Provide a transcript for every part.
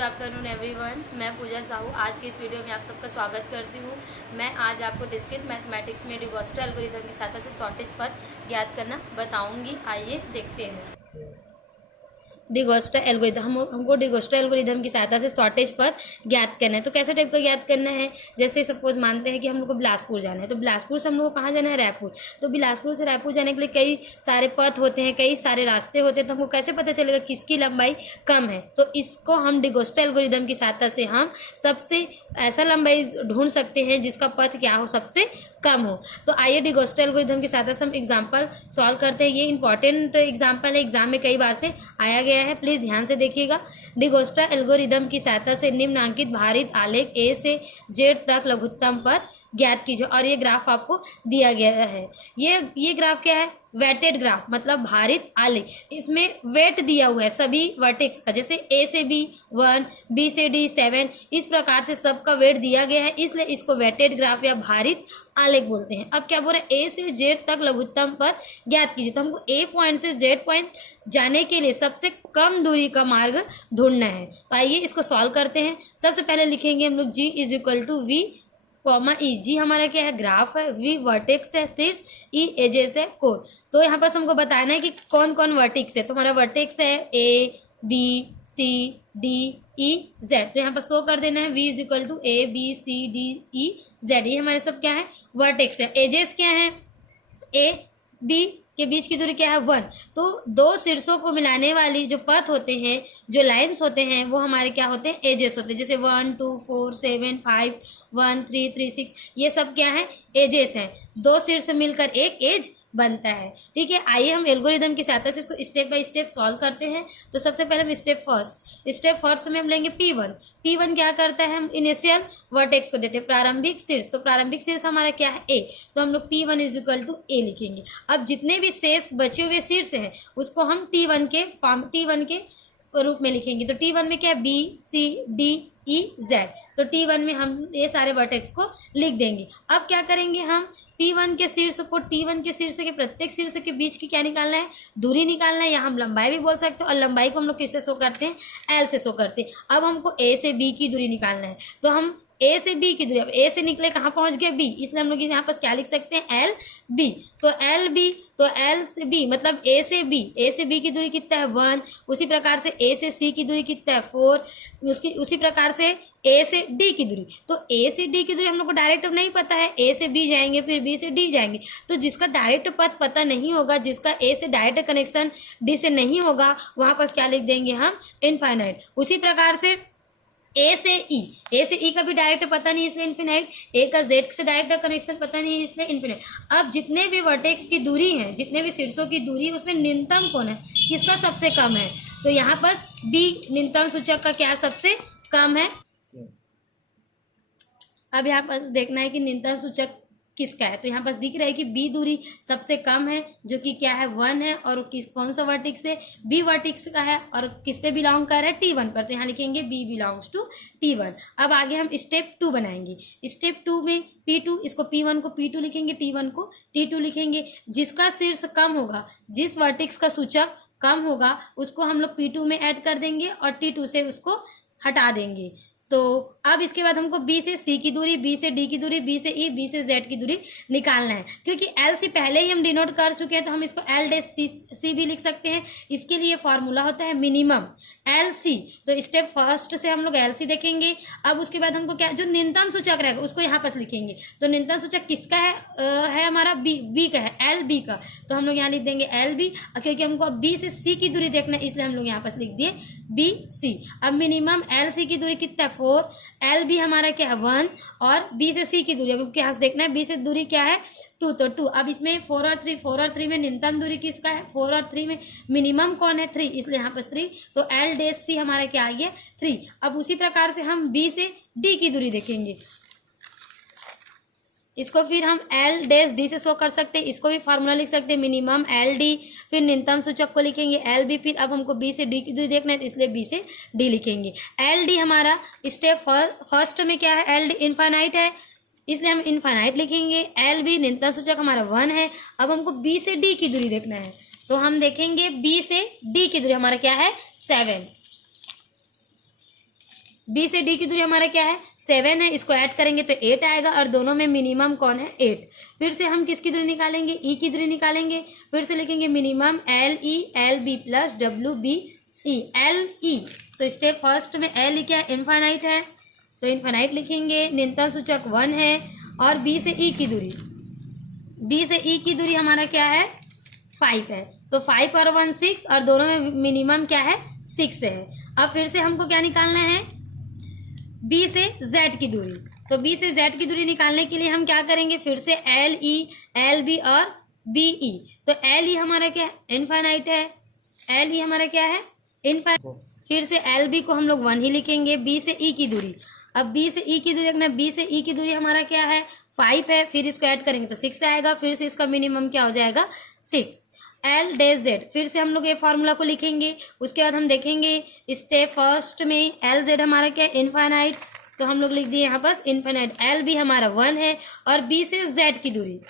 Good afternoon everyone. मैं पूजा साहू आज के इस वीडियो में आप सबका स्वागत करती हूँ। मैं आज आपको डिस्क्रीट मैथमेटिक्स में डिगोस्टा एल्गोरिथम की सहायता से शॉर्टेज पथ ज्ञात करना बताऊंगी। आइए देखते हैं। डिगोस्टा एल्गोरिथम हमको डिगोस्टा एल्गोरिथम की सहायता से शॉर्टेज पर ज्ञात करना है। तो कैसे टाइप का ज्ञात करना है, जैसे सपोज मानते हैं कि हम लोग को बिलासपुर जाना है, तो बिलासपुर से हम लोग को कहाँ जाना है, रायपुर। तो बिलासपुर से रायपुर जाने के लिए कई सारे पथ होते हैं, कई सारे रास्ते होते हैं, तो हमको कैसे पता चलेगा किसकी लंबाई कम है। तो इसको हम डिगोस्टा एल्गोरिथम की सहायता से हम सबसे ऐसा लंबाई ढूंढ सकते हैं जिसका पथ क्या हो, सबसे कम हो। तो आइए डिगोस्टा एल्गोरिथम की सहायता से हम एग्जाम्पल सॉल्व करते हैं। ये इंपॉर्टेंट एग्जाम्पल है, एग्जाम में कई बार से आया गया है, प्लीज ध्यान से देखिएगा। डिगोस्टा एल्गोरिथम की सहायता से निम्नांकित भारित आलेख ए से जेड तक लघुत्तम पर ज्ञात कीजिए। और ये ग्राफ आपको दिया गया है। ये ग्राफ क्या है, वेटेड ग्राफ, मतलब भारित आलेख। इसमें वेट दिया हुआ है सभी वर्टेक्स का, जैसे ए से बी 1, बी से डी 7, इस प्रकार से सबका वेट दिया गया है, इसलिए इसको वेटेड ग्राफ या भारित आलेख बोलते हैं। अब क्या बोल रहे हैं, ए से जेड तक लघुत्तम पथ ज्ञात कीजिए। तो हमको ए पॉइंट से जेड पॉइंट जाने के लिए सबसे कम दूरी का मार्ग ढूंढना है। तो आइए इसको सॉल्व करते हैं। सबसे पहले लिखेंगे हम लोग g is equal to v comma e. G हमारा क्या है, ग्राफ है, वी वर्टेक्स है, शीर्ष, ई एजेस है, कोण। तो यहाँ पर हमको बताना है कि कौन कौन वर्टेक्स है। तो हमारा वर्टेक्स है A B C D E Z. तो यहाँ पर शो कर देना है V is equal to A B C D E Z. ये हमारे सब क्या है, वर्टेक्स है। एजेस क्या है, ए बी के बीच की दूरी क्या है 1। तो दो शीर्षों को मिलाने वाली जो पथ होते हैं, जो लाइंस होते हैं, वो हमारे क्या होते हैं, एजेस होते हैं। जैसे 1 2 4 7 5 1 3 3 6, ये सब क्या है, एजेस हैं। दो शीर्ष मिलकर एक एज बनता है। ठीक है, आइए हम एल्गोरिथम की सहायता से इसको स्टेप बाय स्टेप सॉल्व करते हैं। तो सबसे पहले हम स्टेप फर्स्ट में हम लेंगे P1। P1 क्या करता है, हम इनिशियल वर्टेक्स को देते हैं, प्रारंभिक शीर्ष। तो प्रारंभिक शीर्ष हमारा क्या है, ए। तो हम लोग P1 इज इक्वल टू ए लिखेंगे। अब जितने भी शेष बचे हुए शीर्ष हैं उसको हम T1 के रूप में लिखेंगे। तो T1 में क्या है, B C D E Z. तो T1 में हम ये सारे वर्टेक्स को लिख देंगे। अब क्या करेंगे, हम P1 के शीर्ष को T1 के शीर्ष के प्रत्येक शीर्ष के बीच की क्या निकालना है, दूरी निकालना है, या हम लंबाई भी बोल सकते हैं। और लंबाई को हम लोग किससे शो करते हैं, L से शो करते हैं। अब हमको A से B की दूरी निकालना है। तो हम ए से बी की दूरी, अब ए से निकले कहाँ पहुंच गए, बी, इसलिए हम लोग यहाँ पर क्या लिख सकते हैं, एल बी। तो एल बी, तो एल से बी मतलब ए से बी की दूरी कितना है 1। उसी प्रकार से ए से सी की दूरी कितना है 4। उसी प्रकार से ए से डी की दूरी, तो ए से डी की दूरी हम लोग को डायरेक्ट नहीं पता है, ए से बी जाएंगे फिर बी से डी जाएंगे। तो जिसका डायरेक्ट पथ पता नहीं होगा, जिसका ए से डायरेक्ट कनेक्शन डी से नहीं होगा, वहां पर क्या लिख देंगे हम, इनफाइनाइट। उसी प्रकार से ए से ई का भी डायरेक्ट पता नहीं इसलिए इन्फिनाइट। ए का जेड से डायरेक्ट कनेक्शन पता नहीं इसलिए इन्फिनाइट। अब जितने भी वर्टेक्स की दूरी है, जितने भी शीर्षों की दूरी है, उसमें न्यूनतम कौन है, किसका सबसे कम है। तो यहाँ पर बी न्यूनतम सूचक का क्या सबसे कम है। अब यहाँ पर देखना है कि न्यूनतम सूचक किसका है। तो यहाँ पर दिख रहा है कि बी दूरी सबसे कम है, जो कि क्या है 1 है। और कौन सा वर्टेक्स है, बी वर्टेक्स का है, और किस पे बिलोंग कर रहा है, T1 पर। तो यहाँ लिखेंगे बी बिलोंग्स टू T1। अब आगे हम स्टेप 2 बनाएंगे। स्टेप 2 में P2, इसको P1 को P2 लिखेंगे, T1 को T2 लिखेंगे। जिसका शीर्ष कम होगा, जिस वर्टेक्स का सूचक कम होगा, उसको हम लोग P2 में ऐड कर देंगे और T2 से उसको हटा देंगे। तो अब इसके बाद हमको बी से सी की दूरी, बी से डी की दूरी, बी से ई, बी से जेड की दूरी निकालना है। क्योंकि एल सी पहले ही हम डिनोट कर चुके हैं, तो हम इसको एल डैश सी भी लिख सकते हैं। इसके लिए फॉर्मूला होता है मिनिमम एल सी। तो स्टेप फर्स्ट से हम लोग एल सी देखेंगे। अब उसके बाद हमको क्या, जो न्यूनतम सूचक रहेगा उसको यहाँ पर लिखेंगे। तो न्यूनतम सूचक किसका है हमारा बी का है, एल बी का। तो हम लोग यहाँ लिख देंगे एल बी, क्योंकि हमको अब बी से सी की दूरी देखना है, इसलिए हम लोग यहाँ पर लिख दिए बी सी। अब मिनिमम एल सी की दूरी कितना है 4, एल बी हमारा क्या है 1, और बी से सी की दूरी अब क्या देखना है, बी से दूरी क्या है 2, तो 2। अब इसमें 4 और 3 में न्यूनतम दूरी किसका है, 4 और 3 में मिनिमम कौन है 3, इसलिए यहाँ पर 3। तो एल डैश सी हमारा क्या आ गया 3। अब उसी प्रकार से हम बी से डी की दूरी देखेंगे। इसको फिर हम एल डैश डी से शो कर सकते हैं। इसको भी फार्मूला लिख सकते हैं, मिनिमम एल डी, फिर न्यूनतम सूचक को लिखेंगे एल बी। फिर अब हमको बी से डी की दूरी देखना है, तो इसलिए बी से डी लिखेंगे। एल डी हमारा स्टेप फर्स्ट में क्या है, एल डी इनफाइनाइट है, इसलिए हम इनफाइनाइट लिखेंगे। एल बी न्यूनतम सूचक हमारा 1 है। अब हमको बी से डी की दूरी देखना है, तो हम देखेंगे बी से डी की दूरी हमारा क्या है 7। बी से डी की दूरी हमारा क्या है 7 है, इसको ऐड करेंगे तो 8 आएगा और दोनों में मिनिमम कौन है 8। फिर से हम किसकी दूरी निकालेंगे ई की दूरी निकालेंगे, फिर से लिखेंगे minimum L B plus W B E L E. तो स्टेप फर्स्ट में एल क्या है इनफाइनाइट है तो इनफाइनाइट लिखेंगे, न्यूनतम सूचक 1 है और बी से ई की दूरी, बी से ई की दूरी हमारा क्या है 5 है तो 5 और 1 6 और दोनों में मिनिमम क्या है 6 है। अब फिर से हमको क्या निकालना है बी से जेड की दूरी, तो बी से जेड की दूरी निकालने के लिए हम क्या करेंगे फिर से एल बी और बी ई। तो एल ई हमारा क्या है इनफाइनाइट है, एल ई हमारा क्या है इनफाइनाइट, फिर से एल बी को हम लोग 1 ही लिखेंगे। बी से ई की दूरी, अब बी से ई की दूरी देखना, बी से ई की दूरी हमारा क्या है 5 है, फिर इसको ऐड करेंगे तो 6 आएगा, फिर से इसका मिनिमम क्या हो जाएगा 6। एल डैश जेड, फिर से हम लोग ये फार्मूला को लिखेंगे, उसके बाद हम देखेंगे स्टेप फर्स्ट में एल जेड हमारा क्या है इनफाइनाइट, तो हम लोग लिख दिए यहाँ पर इनफाइनाइट। एल बी हमारा 1 है और बी से जेड की दूरी,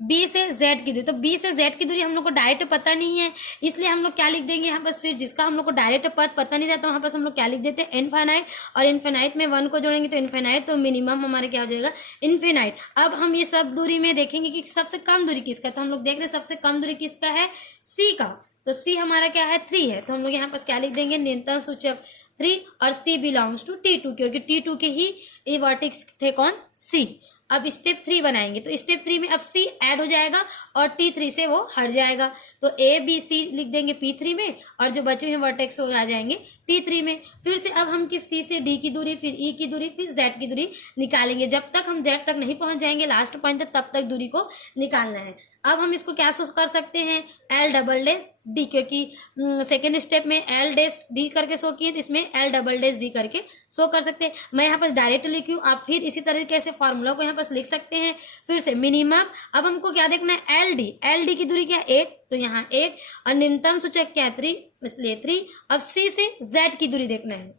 बी से जेड की दूरी, तो बी से जेड की दूरी हम लोग को डायरेक्ट पता नहीं है, इसलिए हम लोग क्या लिख देंगे यहाँ पर, फिर जिसका हम लोग को डायरेक्ट पता नहीं रहता वहाँ पर हम लोग क्या लिख देते हैं इनफाइनाइट, और इनफाइनाइट में 1 को जोड़ेंगे तो इनफाइनाइट, तो मिनिमम हमारा क्या हो जाएगा इनफिनाइट। अब हम ये सब दूरी में देखेंगे कि सबसे कम दूरी किसका, तो हम लोग देख रहे हैं सबसे कम दूरी किसका है सी का, तो सी हमारा क्या है 3 है, तो हम लोग यहाँ पर क्या लिख देंगे न्यूनतम सूचक 3 और सी बिलोंग्स टू T2, क्योंकि T2 के ही ये वर्टेक्स थे कौन सी। अब स्टेप 3 बनाएंगे, तो स्टेप 3 में अब सी ऐड हो जाएगा और T3 से वो हट जाएगा, तो ए बी सी लिख देंगे P3 में और जो बचे हुए वर्टेक्स वो आ जाएंगे T3 में। फिर से अब हम किस सी से डी की दूरी, फिर ई की दूरी, फिर जेड की दूरी निकालेंगे, जब तक हम जेड तक नहीं पहुंच जाएंगे लास्ट पॉइंट तक तब तक दूरी को निकालना है। अब हम इसको क्या कर सकते हैं एल डबल डैश डी, क्योंकि सेकेंड स्टेप में एल डैश डी करके शो किए तो इसमें एल डबल डैश डी करके शो कर सकते हैं। मैं यहाँ पर डायरेक्ट लिखी हूँ, आप फिर इसी तरीके से फॉर्मूला को यहाँ पर लिख सकते हैं। फिर से मिनिमम, अब हमको क्या देखना है एल डी की दूरी क्या है 8, तो यहाँ 8 और न्यूनतम सूचक क्या है 3, इसलिए 3। अब सी से जेड की दूरी देखना है,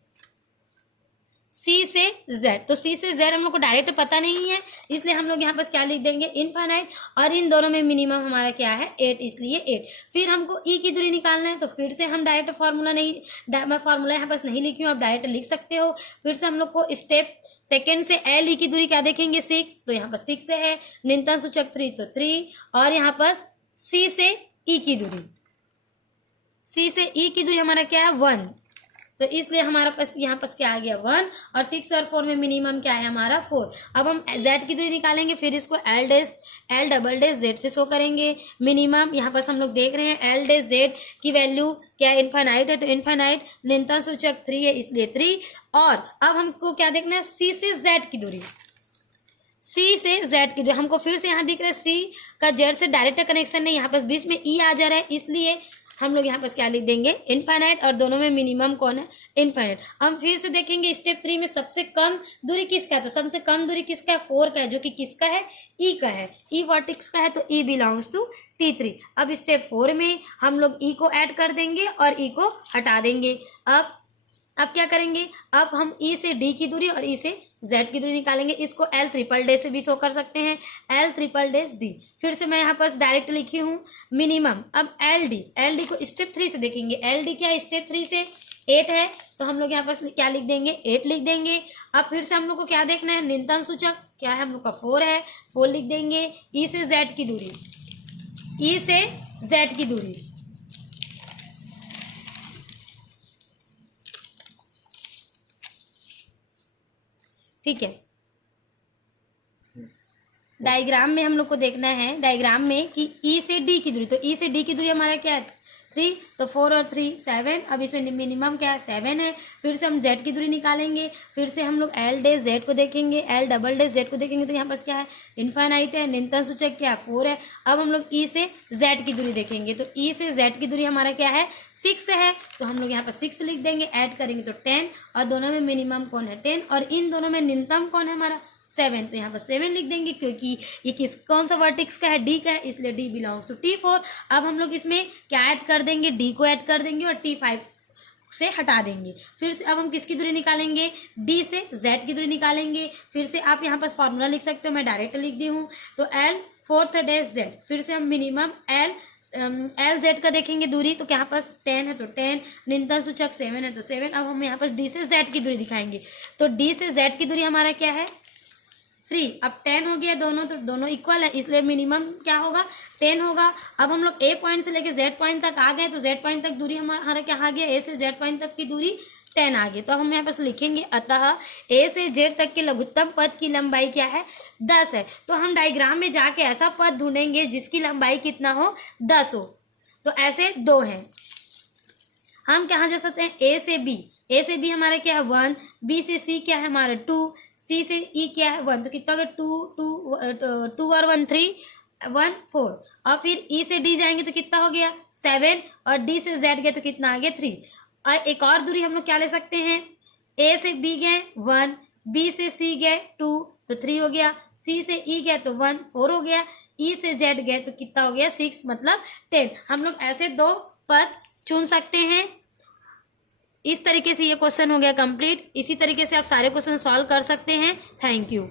सी से जेड, तो सी से जेड हम लोग को डायरेक्ट पता नहीं है, इसलिए हम लोग यहाँ पर क्या लिख देंगे इनफाइनाइट, और इन दोनों में मिनिमम हमारा क्या है 8, इसलिए 8। फिर हमको ई की दूरी निकालना है, तो फिर से हम डायरेक्ट फार्मूला नहीं, मैं फार्मूला यहाँ पर नहीं लिखी हूँ, आप डायरेक्ट लिख सकते हो। फिर से हम लोग को स्टेप सेकेंड से एल ई की दूरी क्या देखेंगे 6, तो यहाँ पर 6 है, न्यूनतम सूचक 3 तो 3, और यहाँ पर सी से ई की दूरी, सी से ई की दूरी हमारा क्या है 1, तो इसलिए हमारा पास यहाँ पास क्या आ गया 1, और 6 और 4 में मिनिमम क्या है हमारा 4। अब हम जेड की दूरी निकालेंगे, फिर इसको एल डबल डैश जेड से शो करेंगे। मिनिमम यहाँ पास हम लोग देख रहे हैं एल डैश जेड की वैल्यू क्या इनफाइनाइट है, तो इनफाइनाइट न्यूनतम सूचक 3 है, इसलिए 3। और अब हमको क्या देखना है सी से जेड की दूरी, सी से जेड की दूरी हमको फिर से यहाँ दिख रहा है सी का जेड से डायरेक्ट कनेक्शन नहीं, यहाँ पास बीच में ई आ जा रहा है, इसलिए हम लोग यहाँ पर क्या लिख देंगे इनफाइनाइट, और दोनों में मिनिमम कौन है इनफाइनाइट। हम फिर से देखेंगे स्टेप 3 में सबसे कम दूरी किसका है, तो सबसे कम दूरी किसका है 4 का है, जो कि किसका है ई का है, ई वर्टेक्स का है, तो ई बिलोंग्स टू T3। अब स्टेप 4 में हम लोग ई को ऐड कर देंगे और ई को हटा देंगे। अब क्या करेंगे, अब हम ई से डी की दूरी और ई से जेड की दूरी निकालेंगे, इसको एल ट्रिपल डैश से भी शो कर सकते हैं, एल ट्रिपल डैश डी। फिर से मैं यहाँ पर डायरेक्ट लिखी हूँ मिनिमम। अब एल डी को स्टेप 3 से देखेंगे, एल डी क्या है स्टेप 3 से 8 है, तो हम लोग यहाँ पर क्या लिख देंगे 8 लिख देंगे। अब फिर से हम लोग को क्या देखना है न्यूनतम सूचक क्या है हम लोग का 4 है, 4 लिख देंगे। ई से जेड की दूरी, ई से जेड की दूरी, ठीक है। डायग्राम में हम लोग को देखना है, डायग्राम में कि ई से डी की दूरी, तो ई से डी की दूरी हमारा क्या है 3, तो 4 और 3 7, अब इसमें मिनिमम क्या है 7 है। फिर से हम जेड की दूरी निकालेंगे, फिर से हम लोग एल डैश जेड को देखेंगे, एल डबल डैश जेड को देखेंगे, तो यहाँ पास क्या है इनफाइनाइट है, न्यूनतम सूचक क्या है 4 है। अब हम लोग ई से जेड की दूरी देखेंगे, तो ई से जेड की दूरी हमारा क्या है 6 है, तो हम लोग यहाँ पर 6 लिख देंगे, ऐड करेंगे तो 10, और दोनों में मिनिमम कौन है 10, और इन दोनों में न्यूनतम कौन है हमारा 7, तो यहाँ पर 7 लिख देंगे, क्योंकि ये कौन सा वर्टेक्स का है डी का है, इसलिए डी बिलोंग्स टू T4। अब हम लोग इसमें क्या ऐड कर देंगे डी को ऐड कर देंगे और T5 से हटा देंगे। फिर से अब हम किसकी दूरी निकालेंगे डी से जेड की दूरी निकालेंगे। फिर से आप यहाँ पर फॉर्मूला लिख सकते हो, मैं डायरेक्ट लिख दी हूँ, तो एल 4 डैश जेड, फिर से हम मिनिमम एल एल जेड का देखेंगे दूरी, तो यहाँ पास 10 है तो 10, न्यूनतम सूचक 7 है तो 7। अब हम यहाँ पास डी से जेड की दूरी दिखाएंगे, तो डी से जेड की दूरी हमारा क्या है 3। अब 10 हो गया दोनों, तो दोनों इक्वल है, इसलिए मिनिमम क्या होगा 10 होगा। अब हम लोग ए पॉइंट से लेके जेड पॉइंट तक आ गए, तो जेड पॉइंट तक दूरी हमारा क्या आ गया, ए से जेड पॉइंट तक की दूरी 10 आ गई। तो हम यहाँ पास लिखेंगे अतः ए से जेड तक के लघुत्तम पथ की लंबाई क्या है 10 है। तो हम डायग्राम में जाके ऐसा पथ ढूंढेंगे जिसकी लंबाई कितना हो 10 हो। तो ऐसे 2 हैं, हम कहाँ जा सकते हैं ए से बी, ए से बी हमारा क्या है 1, बी से सी क्या है हमारा 2, सी से ई क्या है 1, तो कितना हो गया 2 और 1 3, 1 4। और फिर ई से डी जाएंगे तो कितना हो गया 7, और डी से जेड गए तो कितना आ गया 3। और एक और दूरी हम लोग क्या ले सकते हैं, ए से बी गए 1, बी से सी गए 2 तो 3 हो गया, सी से ई गए तो 1 4 हो गया, ई से जेड गए तो कितना हो गया 6 मतलब 10। हम लोग ऐसे 2 पथ चुन सकते हैं। इस तरीके से ये क्वेश्चन हो गया कंप्लीट। इसी तरीके से आप सारे क्वेश्चन सॉल्व कर सकते हैं। Thank you.